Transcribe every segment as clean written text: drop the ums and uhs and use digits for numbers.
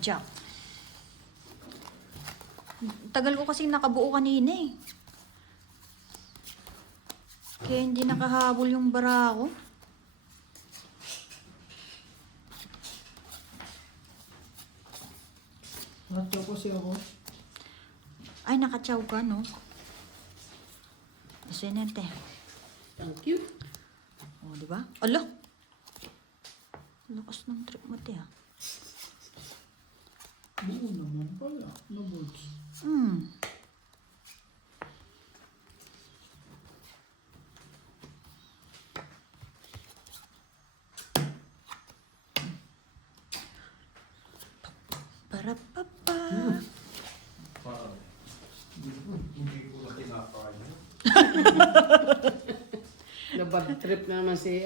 Jack. Tagal ko kasing nakabuo kanina eh. Kaya hindi nakahabol yung bara ko. Natyo ko siya ako. Ay, nakachaw ka, no? Excelente. Thank you. O, di ba? Ala! Lakas ng trip mo, te, ha? Oo naman pala. Nabots. Para papa. Parang, hindi ko na kinakain. Nabad trip na naman si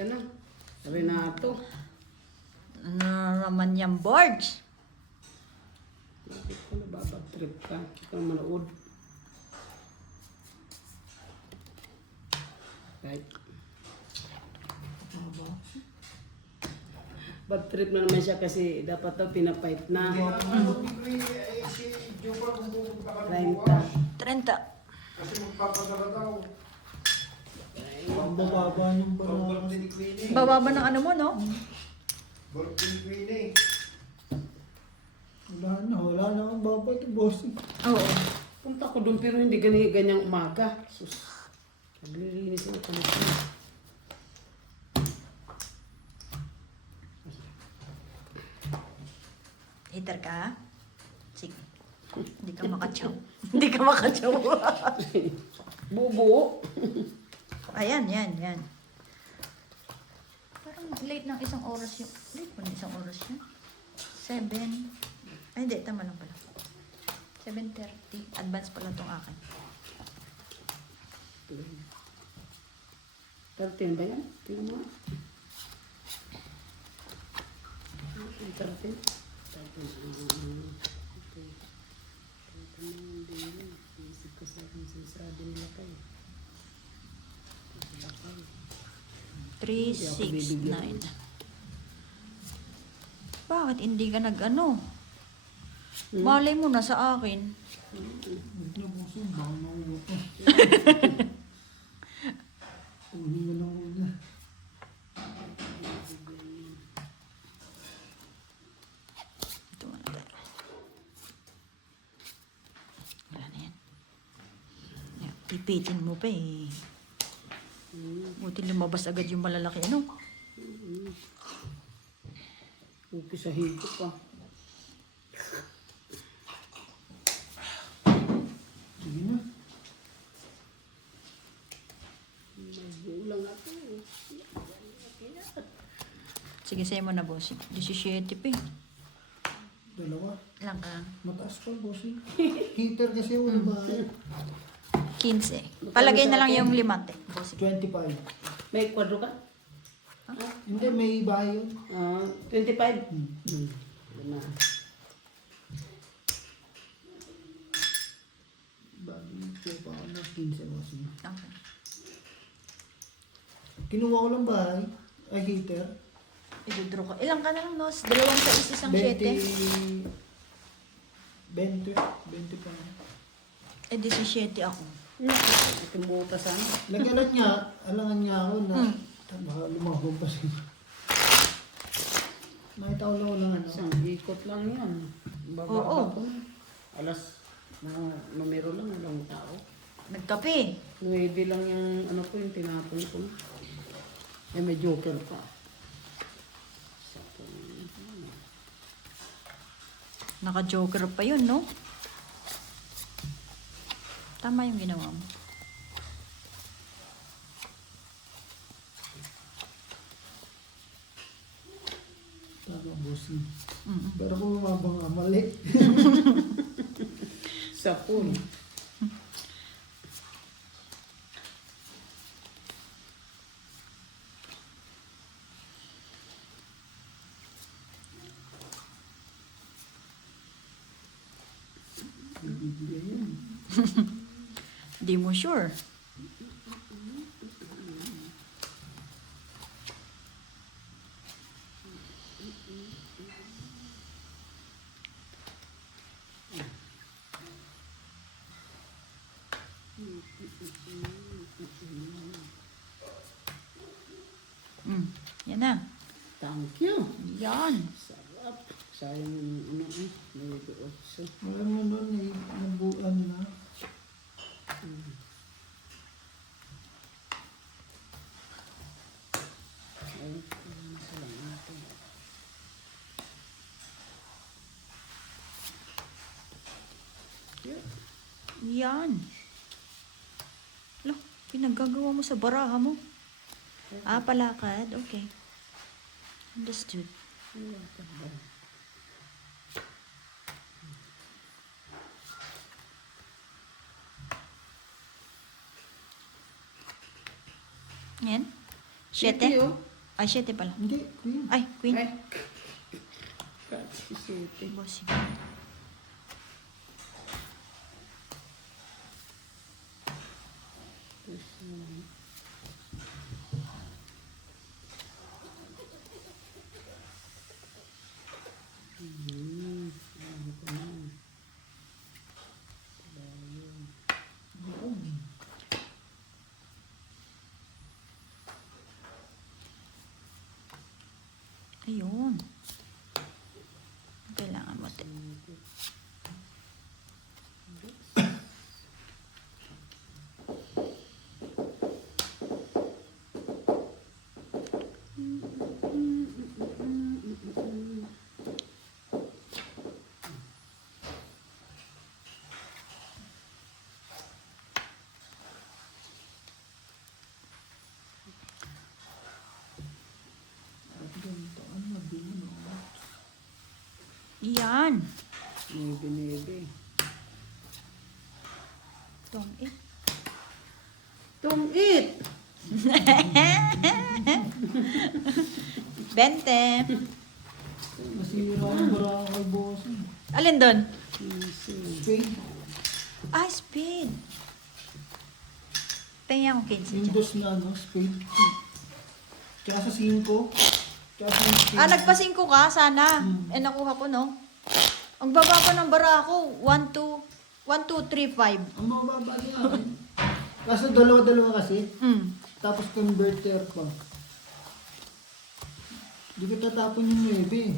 Renato. Ano naman yung boards? Bakit ko nababad trip ka? Ikaw manood. Right. Bad trip na naman siya kasi dapat daw pinapipe na. Si Jopar kung pupunta ka ng Renta. bukas. 30. Kasi magpapadala daw. Ang bababa niyong Pag-birthday parang. ni Queenie. Bababa ng ano mo, no? Birthday ni Queenie. Wala na ang babay ito, boss. Oo. Punta ko doon pero hindi ganyang umaga. Sus. Naglilinis ako kanina. Hater ka? Sige. Hindi ka makachaw. Hindi ka makachaw. Bubo. Ayan, yan. Parang late ng isang oras yung... Late pa ng isang oras yun? 7. Ay, hindi. Tama lang pala. 7:30. Advance pala itong akin. 13 ba yan? Tingnan mo. 13. Isip ko sa akin sinasarado nila kayo. 3, 6, 9. Bakit hindi ka nag-ano? Malay mo na sa akin. Huwag na, boss. Baka mauuto. Uli na lang una. Ito muna tayo. Wala na yan. Yan, pipitin mo pa eh. Buti lumabas agad yung malalaki. Ano? Okay sa higop pa. Sige na. Magulang ako. Sige, sa'yo mo na, boss. 17 pa eh. Dalawa. Lang ka. Mataas pa, boss. Heater kasi yung bahay. 15. Palagay na lang yung limante, boss. 25. May kwadro ka? Hindi, may bahay yun. 25? Na. Bago po pa ako na 15, boss. Okay. Kinuha ko lang bahay. Ay, heater. Idodraw ka. Ilang ka na lang, boss? 2 sa isang 7. 20 pa. Eh, 17 ako. Itong buta sana. Lagyan niya, alangan niya ako na baka lumahog pa siya. Nakita ko lang ano. Isang ikot lang yan. Oo. Bababa ko na. Alas, numero lang, walang tao. Nagkape. 9 lang yung ano ko, yung tinapon ko. Eh, may joker pa. Naka-joker pa yun, no? Tama yung ginawa mo. Tama, boss. Pero kung mabang mali. Sa pool. Bibigyan yun. Di mo sure. Yan na. Thank you. Yan. Sarap. Sayang yung ano eh. Maybe also. Wala mo doon, nabuan na. Ayun. Salang natin. Yeah. Yan. Lo, pinagagawa mo sa baraha mo. Ah, palakad. Okay. Understood. Yan. City, 7. oh. Ay, 7 pala. Hindi, queen. Ay, queen. Ay. Kasi city. Bossing. Ayun. Kailangan mo. Yan. Maybe. Tong it. Don't eat. 20. Nasira ang baraha kay bossing. Alin doon? Spade. Ah, speed. Tingnan ko 15 dyan. Windows na ano, spade. Tsaka sa 5. Tsaka sa spade. Ah, nagpa-5 ka? Sana. Eh, nakuha ko, no? Ang baba ko ng bara ko, 1, 2, 3, 5. Ang mga baba niya. Kaso dalawa-dalawa kasi. Tapos converter pa. Hindi ko tatapon yung 9.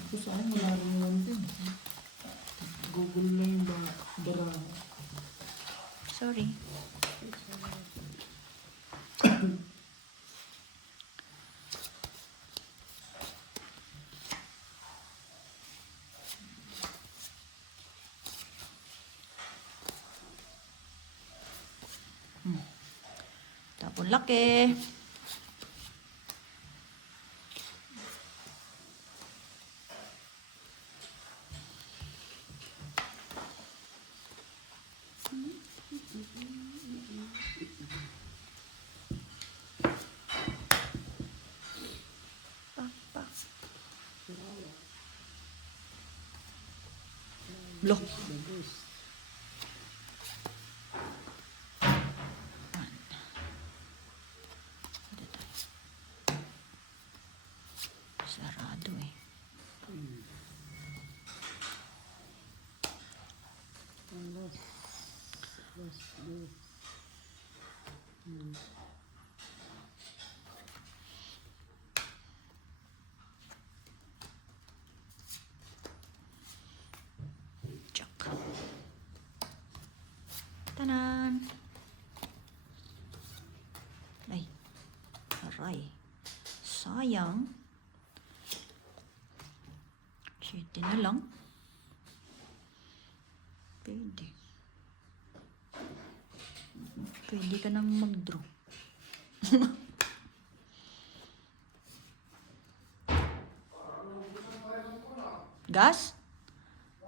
Ito saan, wala rin yung 1 din. Google lang yung baraha. Sorry. Tapon laki. Pak, pak. Loh. Sarado eh. Tsak. Tanan. Ay. Aray. Sayang. 7 na lang. Pwede. Pwede ka nang mag-draw. Gas?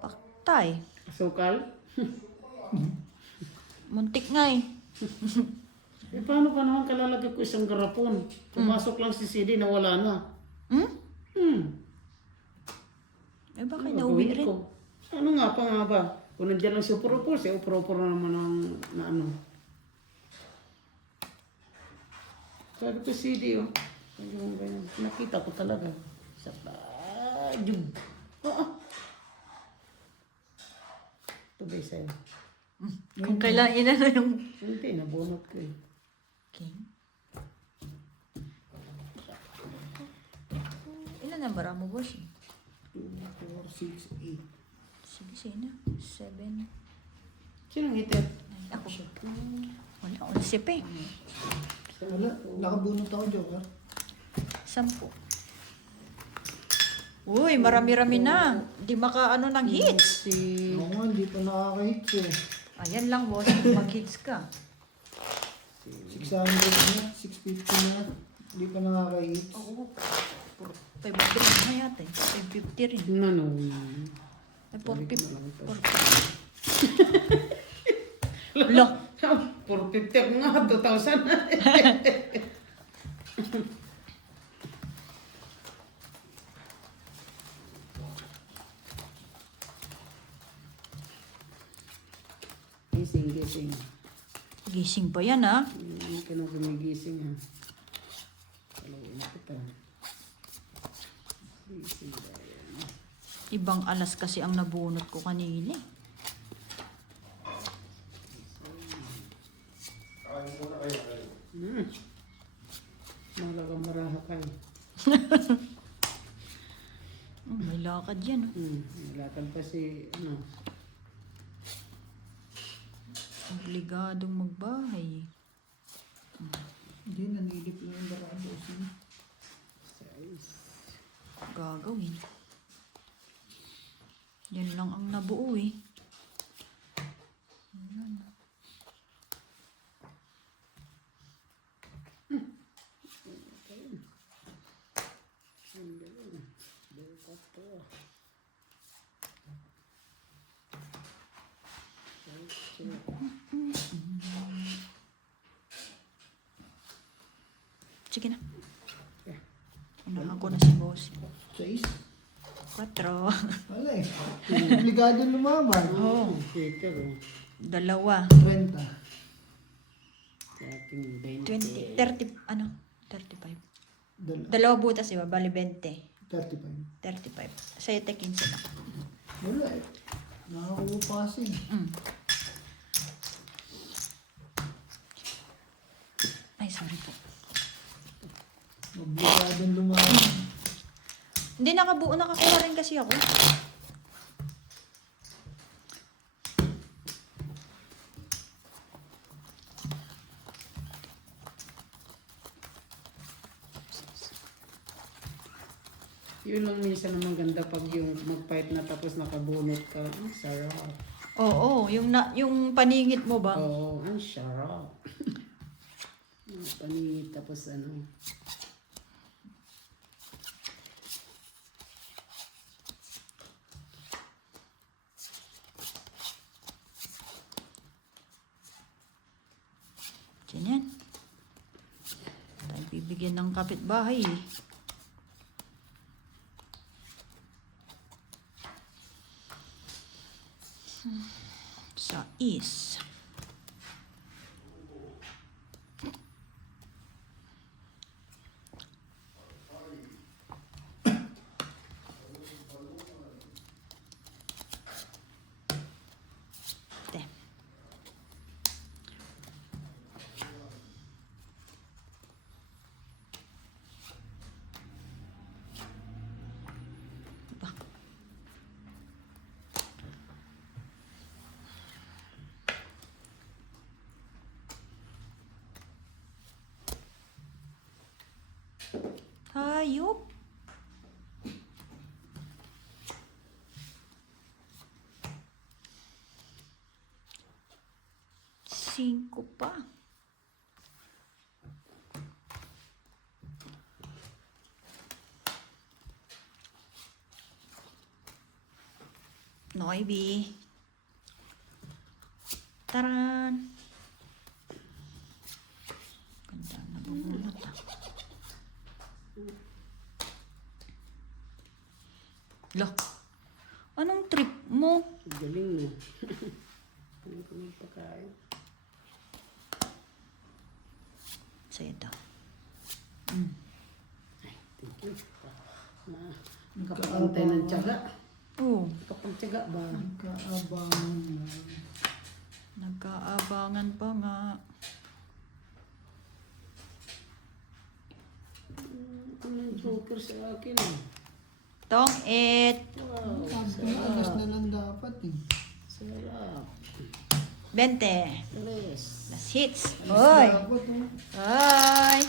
Paktay. Sukal? Muntik nga eh. Eh, paano pa naman kalalagay ko isang garapon? Pumasok lang si CD na wala na. Hmm? Eh Ano bakit gagawin nauwi rin? ko? Ano nga pa nga ba? Kung nandiyan lang si Upro-Upro, si Upro-Upro naman ang na ano. Sabi ko CD oh. Ayun, ganyan. Nakita ko talaga. Sa yun. Ito ba sa'yo? Kung kailan inano yung... Hindi, nabunot ko eh. King? na bara mo, boss. 2, 4, 6, 8. Sige, sino? 7. Sinong hitter? Ako. Wala, 11 pa eh. Wala, nakabunot ako, Joker. 10. Uy, marami-rami na. Di maka ng hits. Si... Ako nga, hindi pa nakaka-hits eh. Ayan lang, boss. Mag-hits ka. 600 na, 650 na. Hindi pa nakaka-hits. Oo. 500 na yata eh. 550 rin. Nano. Ay, 450. Lo. 450 ako nga, 2,000. Gising. Gising pa yan, ha? Hindi ka na gumigising, ha? Palawin na kita. Gising ba yan? Ibang alas kasi ang nabunot ko kanina eh. Malaga maraha kayo. May lakad yan, oh. Nilakad pa si, ano, Obligadong magbahay. Hindi, nanilip lang yung barado. Gagawin. Yan lang ang nabuo eh. Ayan. Sige na. Unahan ko na si boss. 6? 4. Wala eh. Obligado lumaban. Oh. Peter, oh. 2. 30. Sa ating 20. 30. Ano? 35. Dal- 2 butas, diba? Bali 20. 35. 35. Sa'yo, 15 lang. Wala eh. Nakakuha pa kasi. Ay, sorry po. Obligado lumaban. Hindi, nakakuha rin kasi ako. Yun lang minsan ang maganda pag yung mag-fight na tapos nakabunot ka. Ang sarap. Oo, yung paningit mo ba? Oo, ang sarap. Yung paningit tapos ano. Ganyan. Tayo bibigyan ng kapitbahay eh. Sais. Te. Ba. Hayop. Singko pa. Noibi. Taran. Ganda na bubunot ah. Lo, anong trip mo? Galing mo. Ano ko ng pagkain? Sa'yo to. Ay, thank you. Nakapagpantay ng tiyaga. Oo, Kapag-tiyaga ba? Kaabangan lang. nagkaabangan pa nga. Ano yung joker sa akin eh? Tong it. Wow, Sabi ko, alas na lang dapat eh. sarap. 20. Tres. Last hits. Alas Oy. dapat oh. Oy.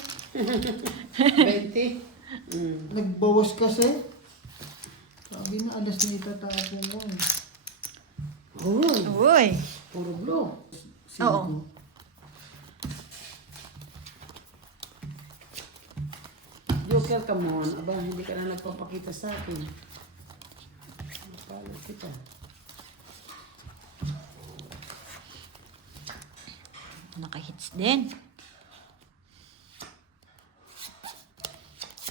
20. Nagbawas kasi. Sabi na alas na itatapon ko eh. Uy, Uy. puro blue. Oo. Joker ka mo. Aba, hindi ka na nagpapakita sa akin. Napalo kita. Naka-hits din.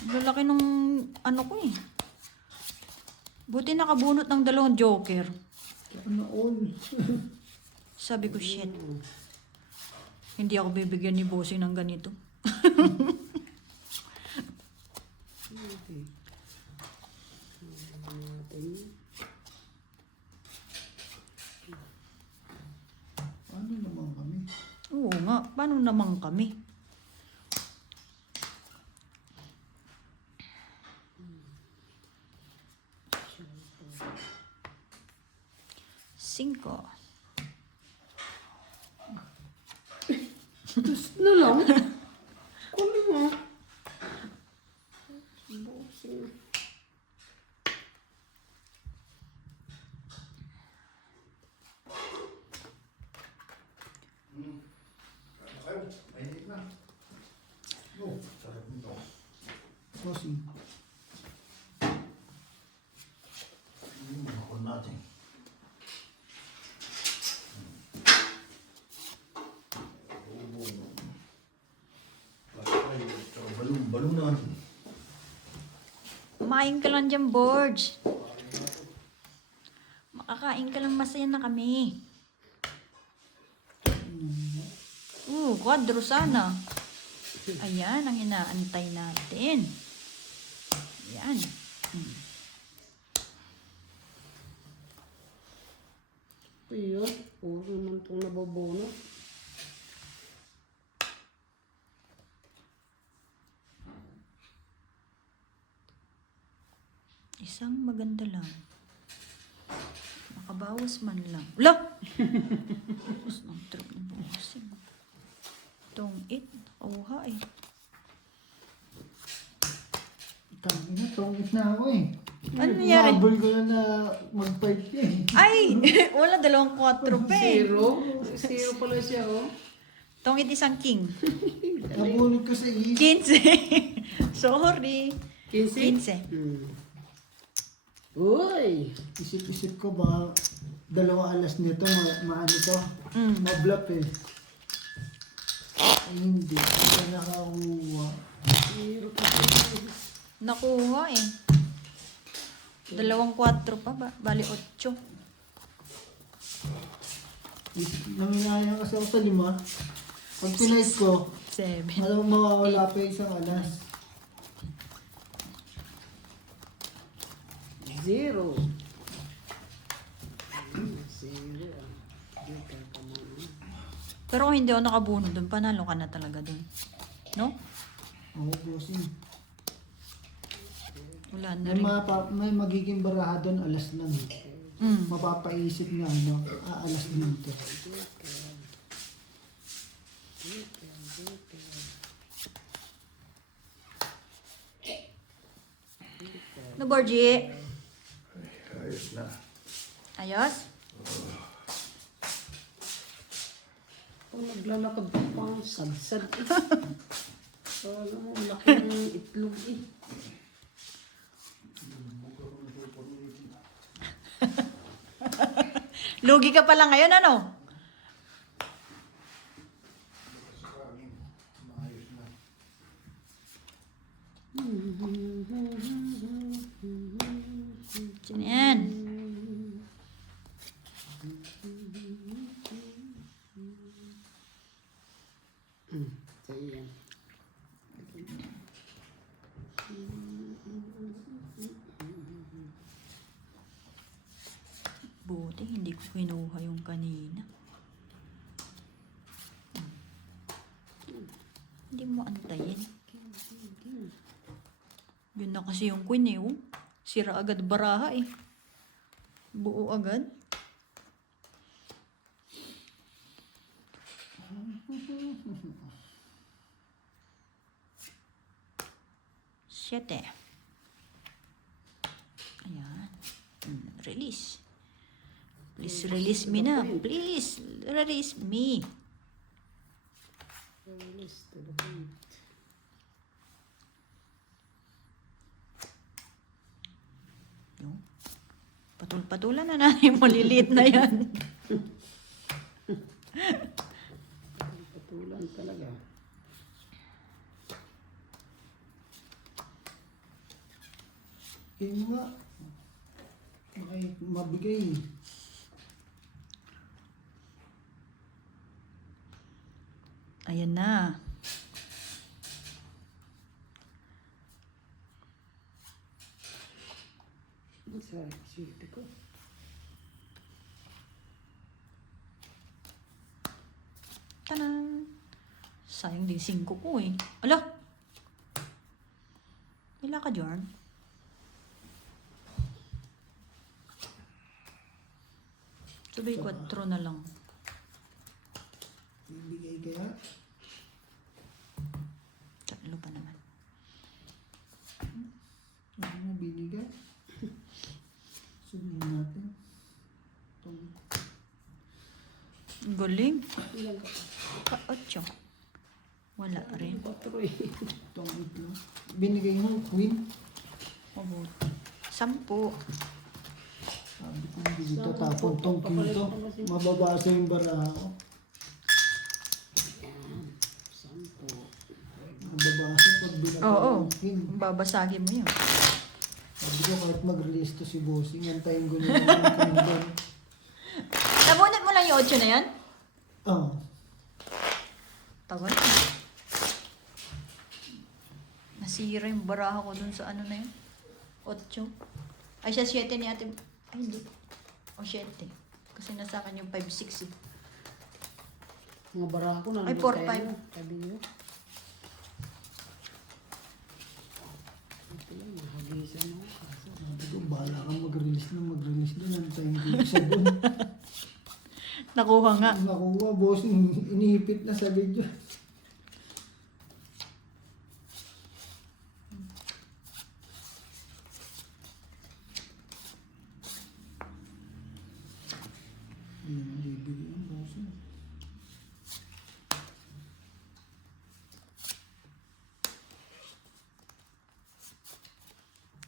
Ang lalaki nung ano ko eh. Buti nakabunot ng 2 joker. Ano all? Sabi ko, shit. Hindi ako bibigyan ni bossing ng ganito. Ano naman kami? Oo nga, paano naman kami? Cinco. Ano lang? Kunin mo. Bossing. Kayo, mainit na. Oh, sarap nito. Bossing. Ako natin. Balunan. Kumain ka lang dyan, Borge. Makakain ka lang, masaya na kami. Kwadro sana. Ayan, ang inaantay natin. Ayan. Ayun, puro naman itong nabobono. Isang maganda lang. Makabawas man lang. Ula! Tapos ng trip ng bossing. Tong it. Nauha eh. Tangin na, tongit na ako eh. Ano nangyari? Umabol ko na mag-fight ka eh. Ay! Wala, 2 4 pa eh. Zero. Zero pala siya, oh. Tong it isang king. Nabunod ko sa is. 15. Sorry. 15. Uy! Isip-isip ko ba, 2 alas nito, maano to, mablap eh. Ay, hindi. Hindi ka nakakuha. Zero pa. Nakuha eh. 2 4 pa ba? Bali 8. Nanginayang kasi ako sa 5. Pag tinight ko, 7. alam mo mawawala pa isang alas. Zero. Zero. Joker ka mo. Pero kung hindi ako nakabunod doon, panalo ka na talaga doon. No? Oo, bossing. Wala na rin. May magiging baraha doon, alas lang. Mapapaisip na, ano, alas din ito. No, Borgie? Ayos na. Ayos? Kung naglalakad ka pang sadsad eh. Alam mo, laki ng itlog eh. Lugi ka pala ngayon, ano? Ayos na. Diyan yan. So, yan. Buti, hindi ko kinuha yung kanina. Hindi mo antayin. Yun na kasi yung queen eh, oh. Sira agad baraha eh. Buo agad. Siyete. Ayan. Release. Please release me na. Please release me. Release to the point. Yung patul-patulan na natin yung maliliit na yan. Patulan talaga. Yun nga. Mabigay. Ayan na. Sa siyete ko. Tanang! Sayang din 5 ko eh. Ala! Wala ka dyan? Sabay 4 na lang. Ibigay kaya. 3 pa naman. Hindi mo binigay. Sumin natin. Galing. Ilan ka? Ka-8. Wala rin. 4 eh. Itong ito. Binigay mo, Queen. Mabuti. 10. Sabi ko hindi dito tapon tong queen to. Mababasa yung baraha ko. Yan. 10. Mababasa pag binaba Oo. yung queen. Babasagin mo yun. Sabi ko kahit mag-release to si Bossing, antayin ko nila yung queen doon. Nabunot mo lang yung 8 na yan? Oo. Tagal. Nasira yung baraha ko dun sa ano na yun. 8. Ay, siya 7 ni ate. Ay, hindi. O 7. Kasi nasa akin yung 5-6 eh. Mga bara ko na. Ay, 4-5. Sabi niyo. Ito lang, mahagisan mo. Sabi ko, bahala kang mag-release doon. Antayin ko isa doon. Nakuha nga. Nakuha, Bossing. Inihipit na sa video. Hindi na bibili yung Bossing.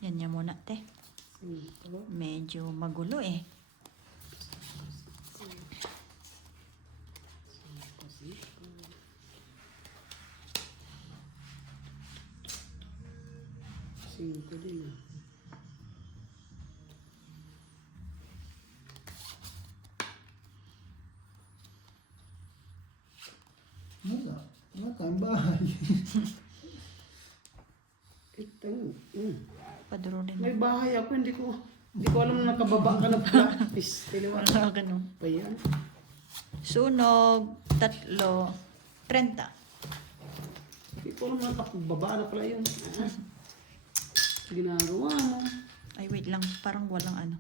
Yan niya muna, te. 5. Medyo magulo eh. Cinco din ah. Wala. Wala tayong bahay. Ito. Paduro rin. May bahay ako, hindi ko alam na nakababa ka na practice. Tiliwan Wala ganun. pa yan. Sunog, 3, 30. Hindi ko alam na nakababa na pala yun. Ah. Ginagawa mo. Ay, wait lang. Parang walang ano.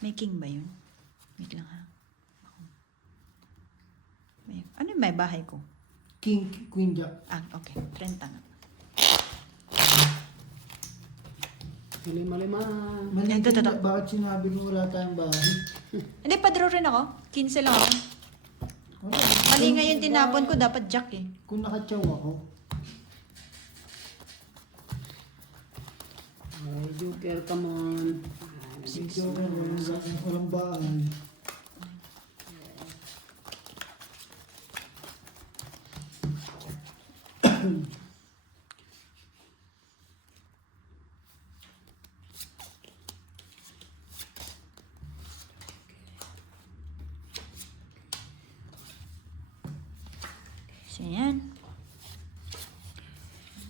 May king ba yun? Wait lang ha. Ano yung may bahay ko? King, Queen Jack. Ah, okay. 30 nga. Malima-lima. Mali Ito, ito, ito. bakit sinabi mo wala tayong bahay? Hindi, padro rin ako. 15 lang ako. Wala. Mali nga yung tinapon ko. Dapat jack eh. Kung nakatsaw ako, Ay, Joker, come on. video ko walang bahay. So, yan.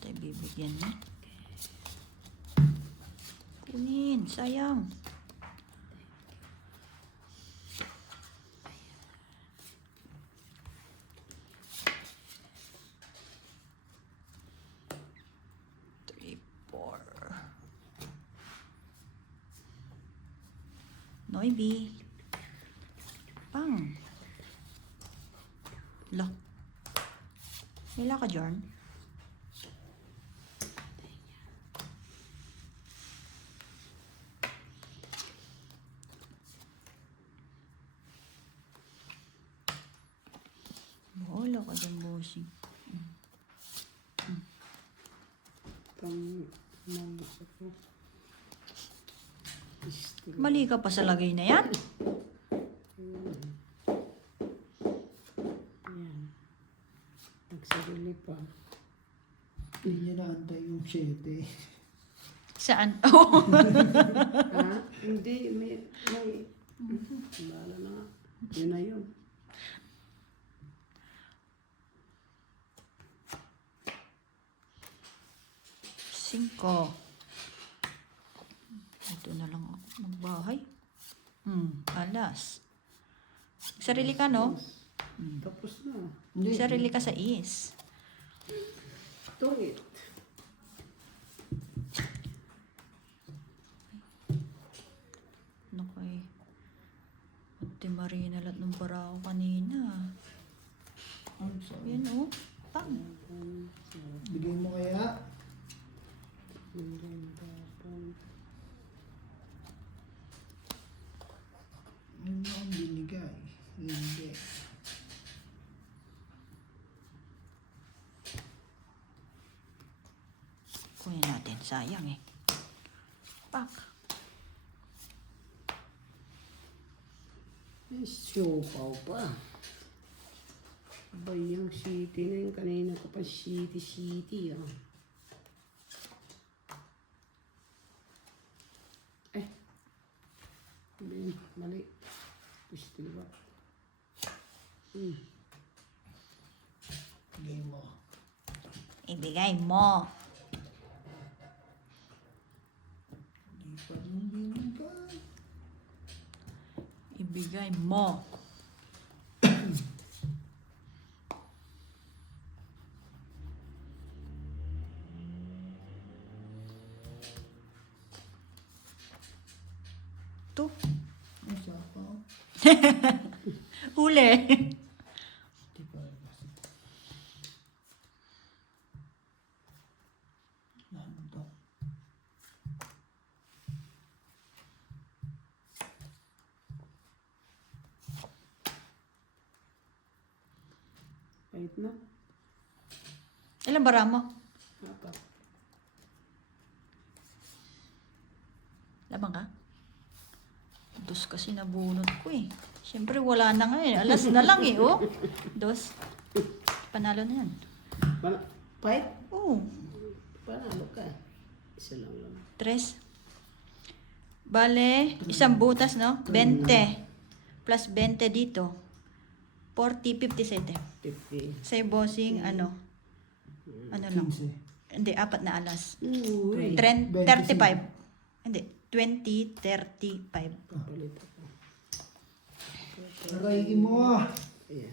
Tayo bibigyan na. Kunin, sayang. Three, 4. Noibi. Pang. Lo. Wala ka dyan? Wala ka dyan, bossing. Mali ka pa sa lagay na yan. Ayan. Nagsarili pa. Hindi niya naantay yung 7. Saan? Oh. Ha? Hindi, may... Wala na nga. Yun na yun. Singko. Ito na lang ako. Magbahay. Alas. Sarili ka, no? Tapos na. Hindi. Sarili ka sa is. Tungit. Nakoy. Ate Marina lahat ng bara ko kanina. Ang sabi. Yan, oh. Pang. Bigay mo kaya? Yun na ang binigay. Hindi. Kunin natin. Sayang eh. Pak. May siopaw pa. Bayang city na yung kanina ko pa city ah. Mali. Gusto ba? Bigay mo. Ibigay mo. Hindi pa rin binigay. Ibigay mo. To. Ang sapaw. Huli. Hindi pa rin kasi. Ano to? Kahit na. Ilan bara mo? Apat. Labang ka? Dos kasi nabunot ko eh. Siyempre wala na nga eh. Alas na lang eh, oh. Dos. Panalo na yan. Fight? Oo. Panalo ka. Isa lang lang. Tres. Bale, isang butas, no? 20. Plus 20 dito. 40, 57. 50. Sa'yo, bossing, ano? Ano lang? 15. Hindi, apat na alas. Uy. 35. Hindi, 20, 35. Papalit ako. Aray mo. Ayan.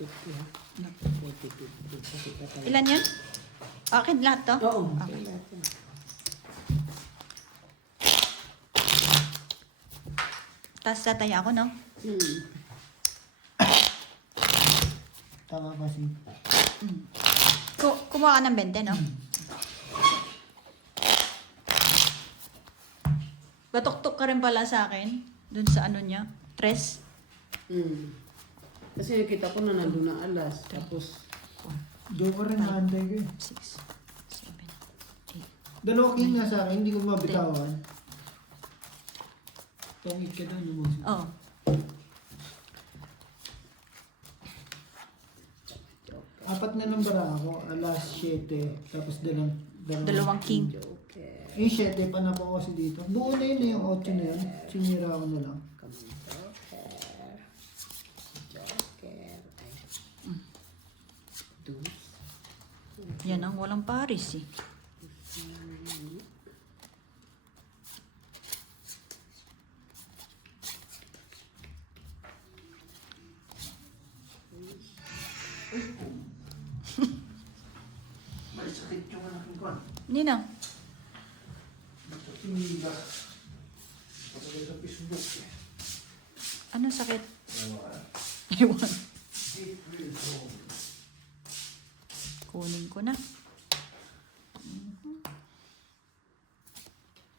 50 ha? 40, 50. Ilan yan? Akin lahat to? Oo. Okay. Lahat yan. Tapos tataya ako, no? Tama kasi. Kumuha ka ng 20, no? Batok-tok ka rin pala sa akin. Dun sa ano niya. Tres. Kasi nakita ko na nandun na alas. Tapos, Doon ko rin naantay ko eh. 6, 7, 8. Dalawa king nga sa akin, hindi ko mabitawan. Tungit ka doon, lumusot. Oh. Apat na ng bara ako, alas 7, tapos Dalawang king. okay. Yung 7 pa na po kasi dito. Buo na yun eh, yung 8 na yun. Sinira ko na lang. Joker. Ay. Dus. Yan ang walang paris eh. May sakit yung aking kwan. Ninang. Sinila. Patagay sa Facebook eh. Ano sakit? Ewan. Ewan. It will go. Kunin ko na.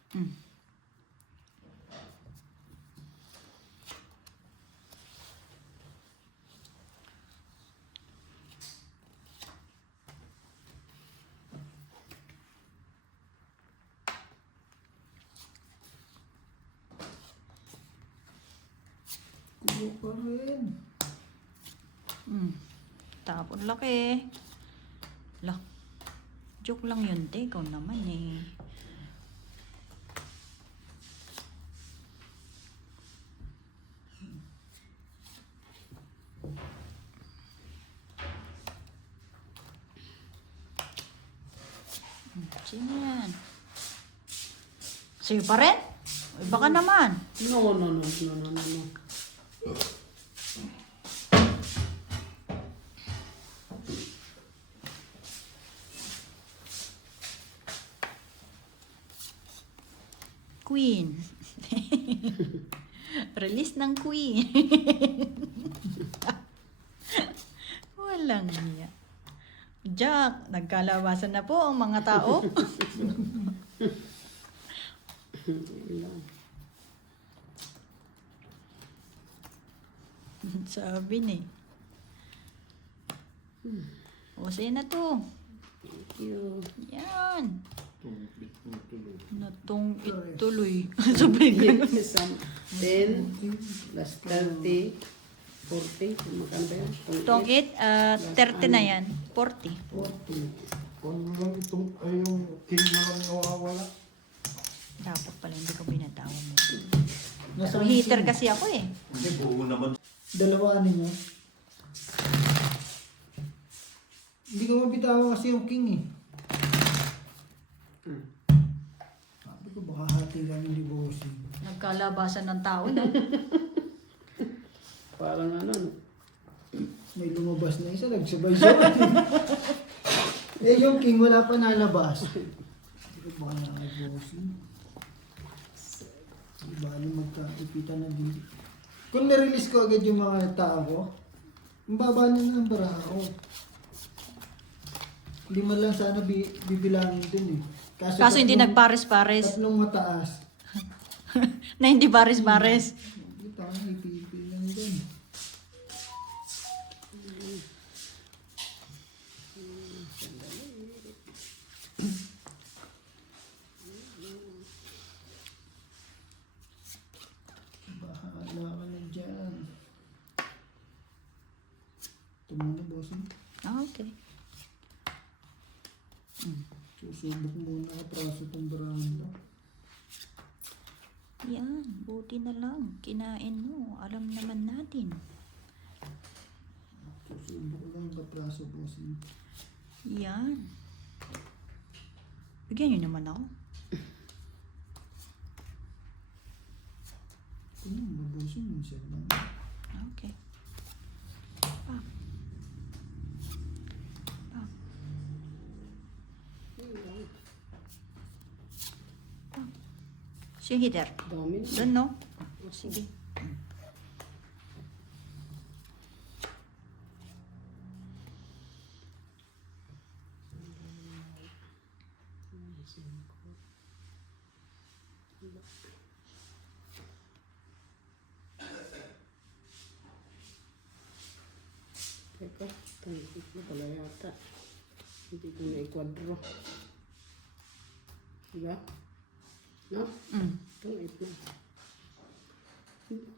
Mm. Kulo pa rin. Mm. Tapon laki. Lah. Joke lang yun, te. Ikaw naman eh. Sino yan? Sa'yo pa rin? Ay, baka naman. No, no, no, no, no, no, no. Queen. Release ng Queen. Walang niya. Jack, nagkalabasan na po ang mga tao. Sabi ni. O, sa'yo na to. Thank you. Yan. Tumpit mo tuloy. Natong ituloy. Sabi ko. Some 10 plus 30, 40. Magkano ba yan? Tong 30 na yan. 40. 40. Kung lang itong, ay yung king na lang nawawala. Dapat pala hindi ko binatawan mo. Nasa Heater kasi ako eh. Hindi, buo naman. Dalawa ninyo. Hindi ko mabitawan kasi yung king eh. Sabi ko baka hati lang yung bossing. Nagkalabasan ng tao, no? Parang ano, no? May lumabas na isa, nagsabay-sabay. Eh yung king wala pa nalabas. Sabi ko baka bossing. Bali magkaipitan na din. Kung nirelease ko agad yung mga tao ko, ang baba na ng baraha ko. Hindi man lang sana bibilangin din eh. Kaso hindi nagpares-pares. Tatlong mataas. Na hindi bares-bares. Hindi tayo ipipilang din. Bahala ka na dyan. Ito muna, bossing. Ah, okay. Susubok muna ka praso itong baranda. Yan, buti na lang. Kinain mo. Alam naman natin. Susubok lang ka praso, bossing. Yan. Bigyan nyo naman ako. Mabossing minsan lang. Ah, okay. Pak. Pak. Pak. Si heater. Dami na. Doon, no? Sige. Teka, tangkit na pala yata. Hindi ko na ikwadro. Diba? No? Mm. Itong 8 na.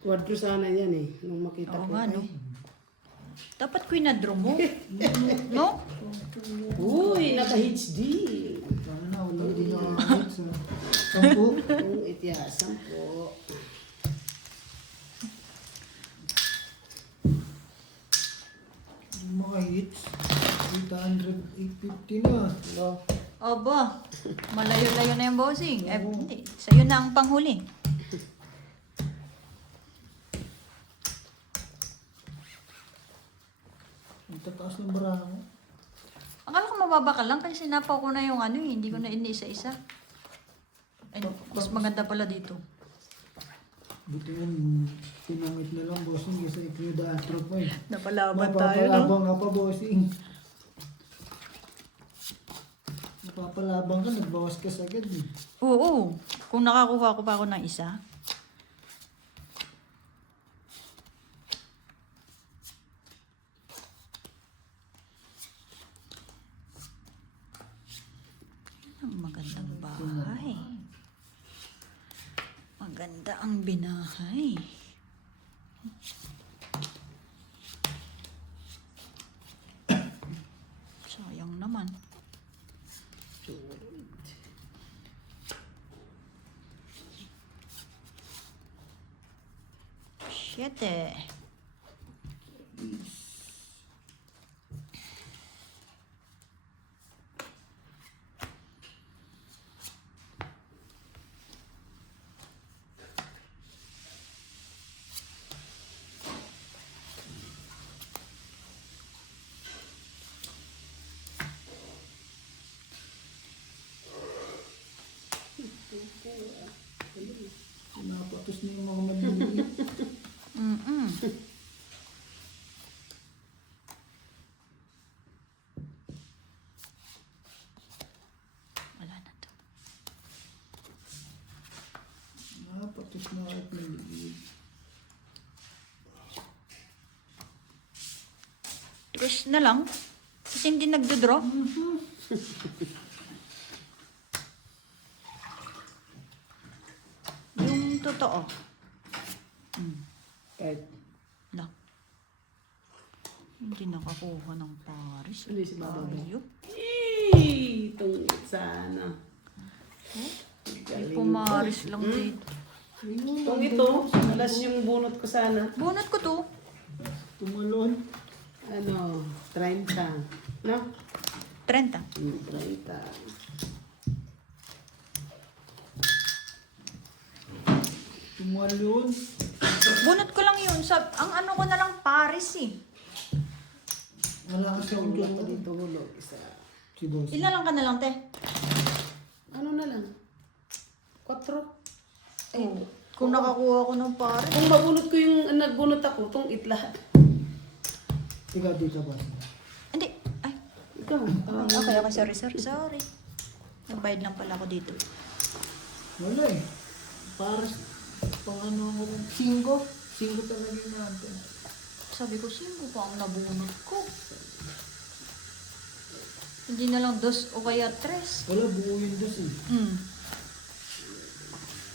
Kwadro sana yan eh. Nung makita Oo ko. nga, no? Ay. Dapat quinadro mo. No? Uy, naka-HD. Paano na, wala din nakakakit sa 10. Kung itiyasan po. Yung mga hits, 800, 850 na. Hello? Aba, malayo-layo na yung bossing. Eh, hindi. Sa'yo na ang panghuli. Ang tataas ng baraha mo. Akala ko mababa ka lang kasi sinapaw ko na yung ano eh. Hindi ko na iniisa-isa. Ay, mas maganda pala dito. Buti yan, pinamit na lang bossing kasi ikaw da altro pa eh. Napalaban tayo, no? Mapapalabang ka pa bossing. Napapalabang ka, nagbawas ka sagad eh. Oo. Kung nakakuha ko pa ako ng isa. Ang magandang bahay. Maganda ang binahay. Sayang naman. Siete. Pinapatos na yung mga maliliit. Mm-mm. Wala na to. Pinapatos na at maliliit. Tres na lang. Kasi hindi nagdodraw. Yung totoo. Kahit, Na. Hindi nakakuha ng Paris. Ano yung si Baba ba? Ayop. itong sana. May pumaris lang dito. Itong ito, alas yung bunot ko sana. Bunot ko to. Tumalon. Ano, 30. No? 30. 30. Tumalon. Bunot ko lang yun. Ang ano ko na lang Paris eh. Wala kasi akong Wala pa joke. dito hulog. Isa. Si boss. Ilan lang ka na lang, te? Ano na lang? 4. Oh, kung nakakuha ko ng Paris. Kung mabunot ko yung nagbunot ako, itong itlahat. Ikaw dito boss. Hindi. Ay. Ikaw. Okay. Sorry. Nagbayad lang pala ako dito. Wala eh. Para pang ano ako. 5. 5 talaga yung natin. Sabi ko, sino pa ang nabunot ko? Hindi na lang 2 o kaya 3. Wala, buo yung dos eh.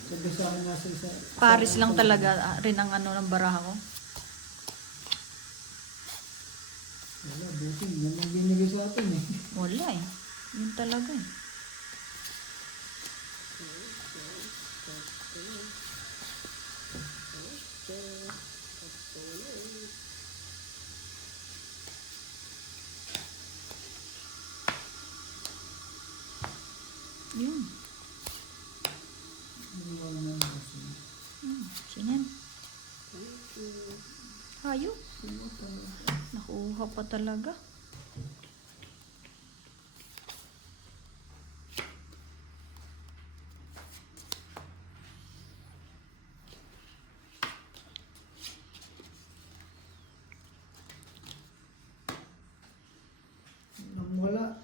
Sabi sa akin nasa isa. Paris lang talaga rin ang ano ng baraha ko. Wala, buti. Yan ang binigay sa atin eh. Wala eh. Yun talaga eh. Yun. Sinin. Hayop. Nakuha pa talaga. Wala.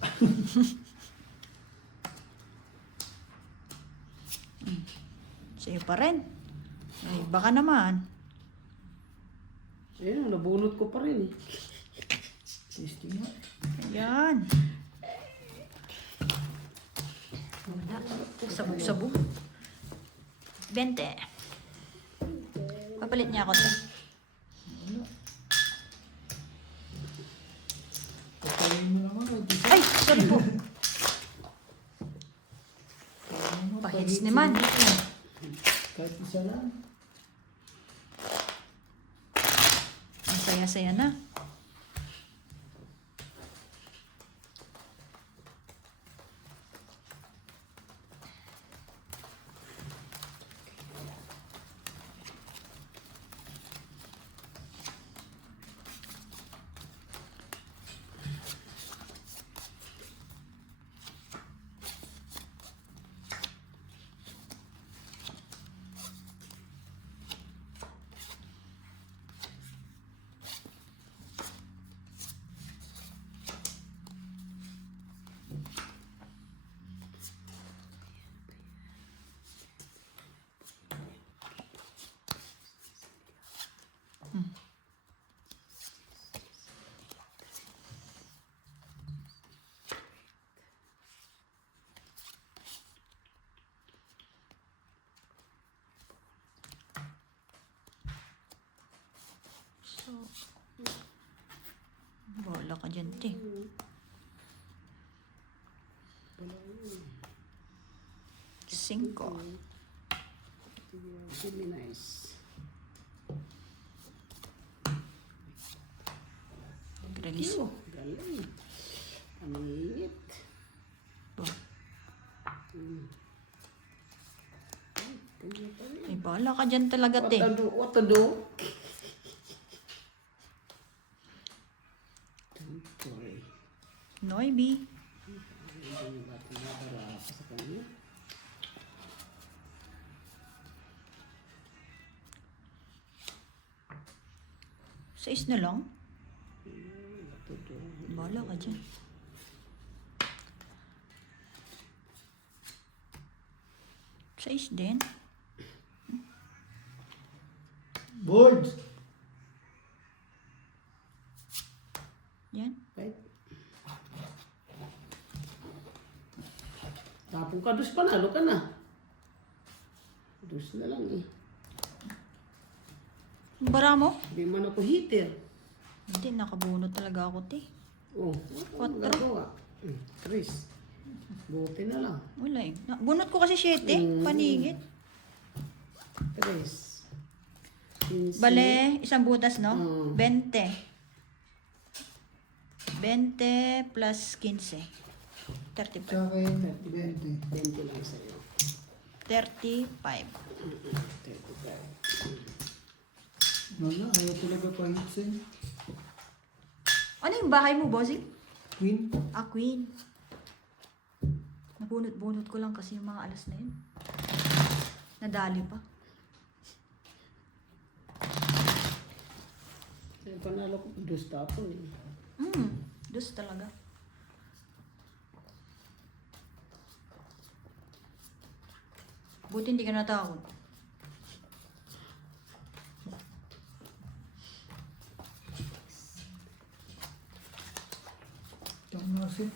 Sa'yo pa rin. Ay, baka naman. Ayun, nabunot ko pa rin eh. Testing nga. Ayan. Wala. Sabog-sabog. 20. Papalit niya ako to. Wala. Patayin mo naman. Ay! Sorry po. Pahits naman. Kahit isa lang. Ang saya-saya na. Bahala ka dyan, te. Cinco. Gemini's. Release. Oh, galing. Ang init. Ba? Ay, bahala ka dyan talaga, te. What to do? Don't worry. Noibi. Hindi ba tinabara ako sa kanya? Sais na lang. What to do? Bahala ka dyan. Sais din. Boards! Yan. Right? Tapong ka, dus panalo ka na. Dus na lang eh. Bara mo? Hindi man ako hitter. Hindi, nakabunot talaga ako, te. Oh, ano gagawa? Chris. Buti na lang. Wala eh. Bunot ko kasi 7. Paningit. Chris. 15. Bale, isang butas, no? Mm. 20. 20 plus 15. 35. Sa akin, 20. 20 lang sa'yo. 35. 35. Wala, ayaw talaga pahit sa'yo. Ano yung bahay mo, bossing? Queen? Ah, Queen. Nabunot-bunot ko lang kasi yung mga alas na yun. Nadali pa. Kaya panalo ko, dus tapon eh. Dus talaga. Buti hindi ka natakot. Tama kasi,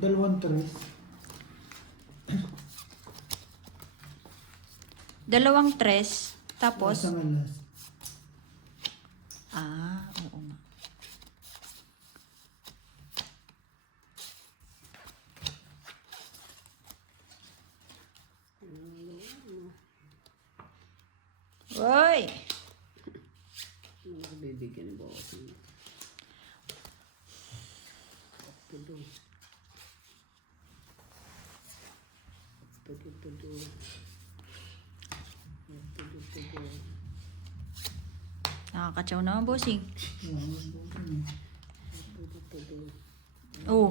dalawang tres. Dalawang tres. Tapos, Isang alas. oo nga. Hoy! Ano ko bibigyan ni boss? Tudo. Tudo. Nakakatsaw naman, bossing. Tudo. Oo.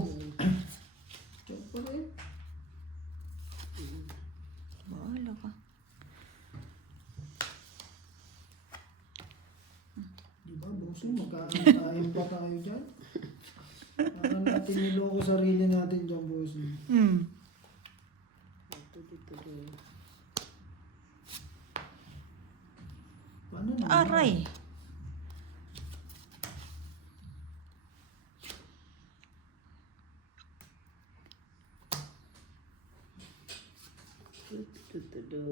Tsaka pa rin. Bahala ka. Diba, boso, magkakantayang pa tayo dyan. Para natin niloko sarili natin dyan, boso. Tudo. Paano naman? Aray! Tudo.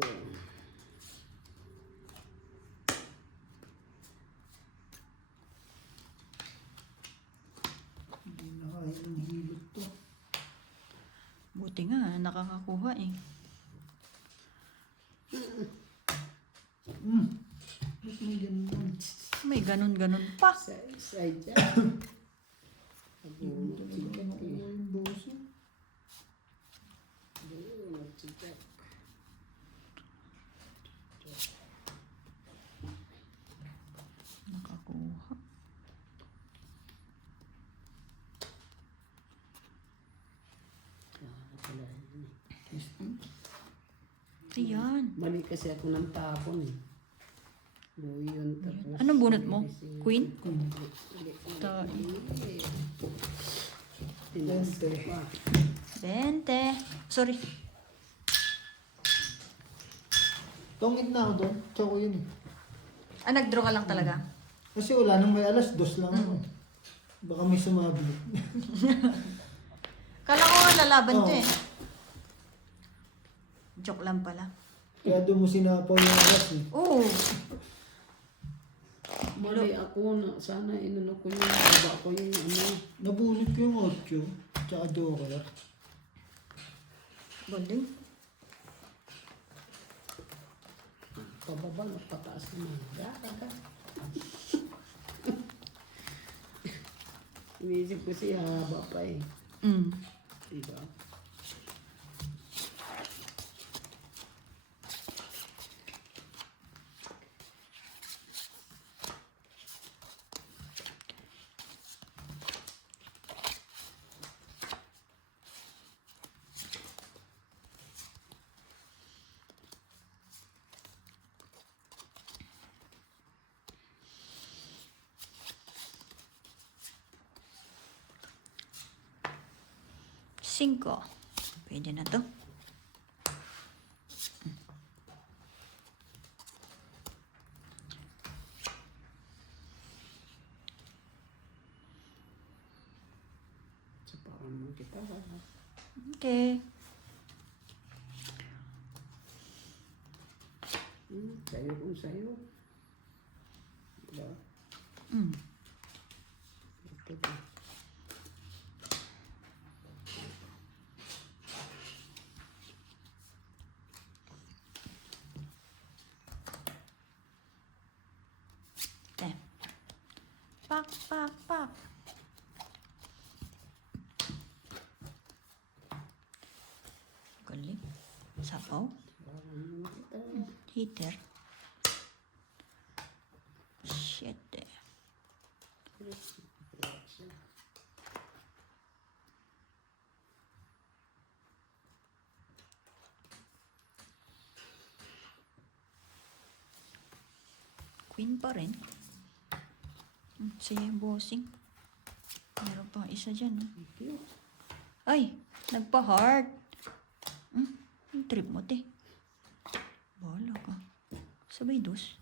Hindi na kaya ng hilot to. Buti nga, nakakakuha eh. Ba't may ganun? May ganun-ganun pa. Side dyan. Hindi talaga nakuha yung boso. Nakakuha. Ayan. Mali kasi ako ng tapon eh. Buo yun tapos. Anong bunot mo? Queen? Ta- Tinas pa. 20. Sorry. Tungit na ako doon. Tsaka yun eh. Ah, nag-draw ka lang talaga? Kasi wala nang may alas, dos lang ako eh. Baka may sumabi. Kala ko nga lalaban to Oo. eh. Joke lang pala. Kaya doon mo sinapaw yung alas eh. Oo. Mali ako na sana inano ko yung baba ko yung ano. Nabunot ko yung 8, tsaka Docker. Galing. Pababa na pataas naman. Gaka. Inisip ko siya haba pa eh. Mm. Diba? Cinco. Pwede na to. So parang mo kita. Okay. Sayo kung sayo. Diba? Mm. Ito ba? Okay. Pak, pak, pak. Galing. Sapaw. Parang mo kita. Heater. Shit eh. Queen pa rin. Sige, bossing. Meron pang isa dyan. Oh. Thank you. Ay, nagpa-heart. Yung trip mo, te. Bahala ka. Sabay dos.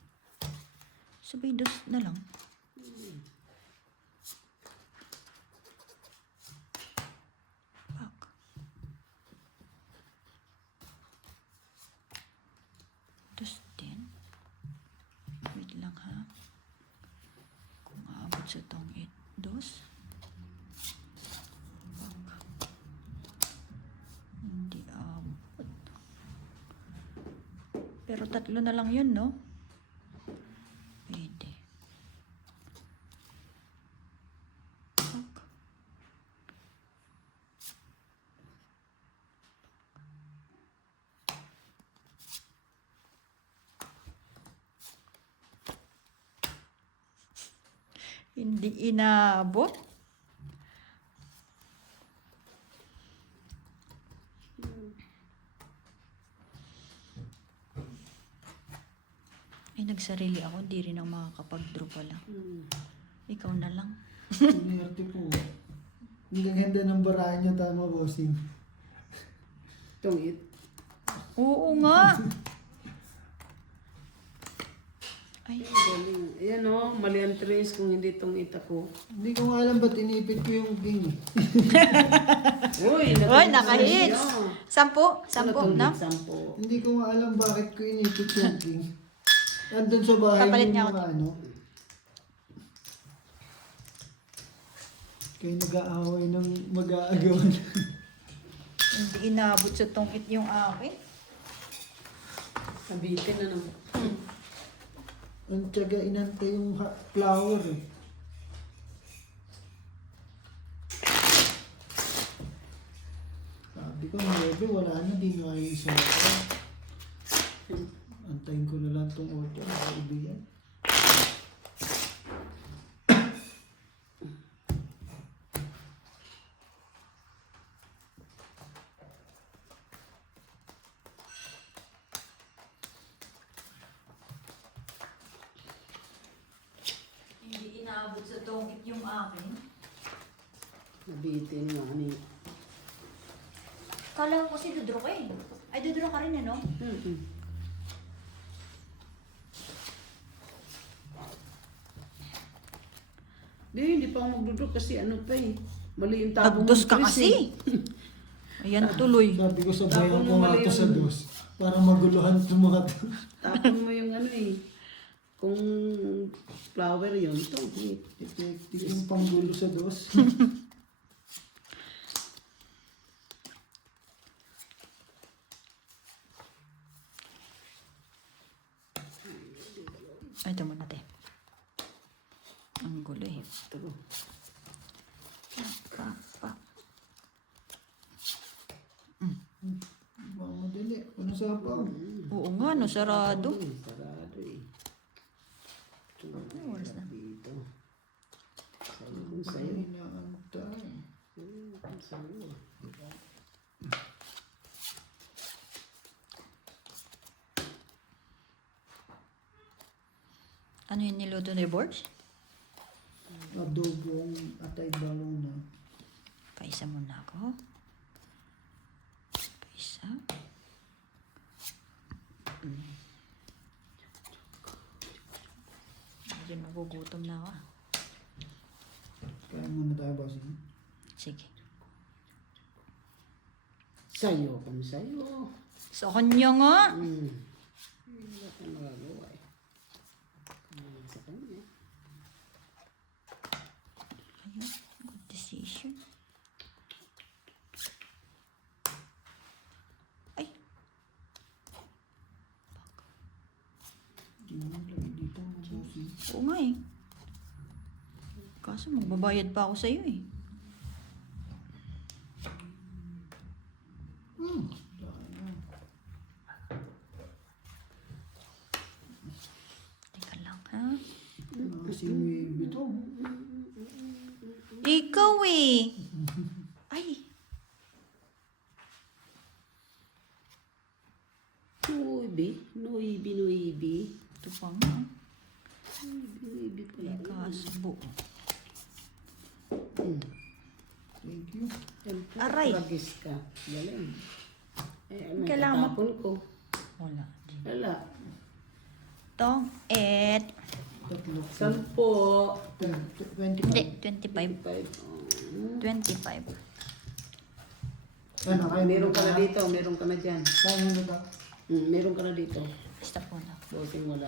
Sabay dos na lang. Pak. Dos din. Wait lang ha. Kung aabot sa tong 8, dos. Pak. Hindi aabot. Pero 3 na lang yun, no? Pwede. Pak. Hindi inabot. Ay, nagsarili ako. Hindi rin ako makakapag-draw pala. Ikaw na lang. Sinerte po. Hindi kaganda ng barahan niya, tama, bossing. Tungit. Oo nga. Ay, Galing. Ayan o, mali ang trace kung hindi tungit ako. Hindi ko nga alam ba't inipit ko yung king. Uy, Oy, naka-hits. 10? 10 na? 10. Hindi ko nga alam bakit ko inipit yung king. Andun sa bahay Papalit yung niya mga ano. Kayo nag-aaway ng mag-aagawan. Hindi inabot sa tungkit yung akin. Nabitin na naman. Ang tiyaga inantay yung flower eh. Sabi ko, maybe wala na, di nga yung isa. Antayin ko na lang itong auto, nakaibigan. Hindi inaabot sa tungkit yung akin. Nabitin nga ni. Kala ko kasi dudro ka eh. Ay, dudro ka rin eh, no? Hindi pa ako magdudok kasi ano pa eh. Mali yung tabong Tagdos ng ka trace eh. kasi. Ayan, tuloy. Sabi ko sa bayan Tapon ko mo nga mali ito sa yung- dos. Para maguluhan itong mga to. Tapon mo yung ano eh. Kung flower yun, ito. Detective yung panggulo sa dos. Ay, ito muna, te. Ang gulo eh. Ito. Pa. Baka madali. Ano sapaw? Oo nga, no, sarado. Sarado eh. Ay, oras na. Dito. Sa'yo, Ay, sa'yo. inaantay. Sa'yo. Ano yung niluto ni Borge? Adobong atay balona. Paisa muna ako. Paisa. Medyo nagugutom na ako. Kaya muna tayo bossing. Sige. Sa'yo kung sa'yo. Sa kanya nga. Wala kang magagawa eh. Kamalag sa kanya. Ayun, good decision. Ay, Hindi mo lagi dito mga bossing. oo nga eh. Kaso magbabayad pa ako sa'yo eh. Teka lang ha. Kasi may bito. Ikaw eh. Ay, Nuibi. ito pa nga. Nuibi pala. May kasbo. Thank you. Aray. Tragis ka. Galing. Ano, Kailangan tatapon ko. Wala. Wala. Tong et. Tatlo. 10. 25. Hindi, 25. 5. 25. Ano, kaya Meron ka na dito. Meron ka na dyan. Kaya mo ba? Meron ka na dito. Stop muna. Bosing wala.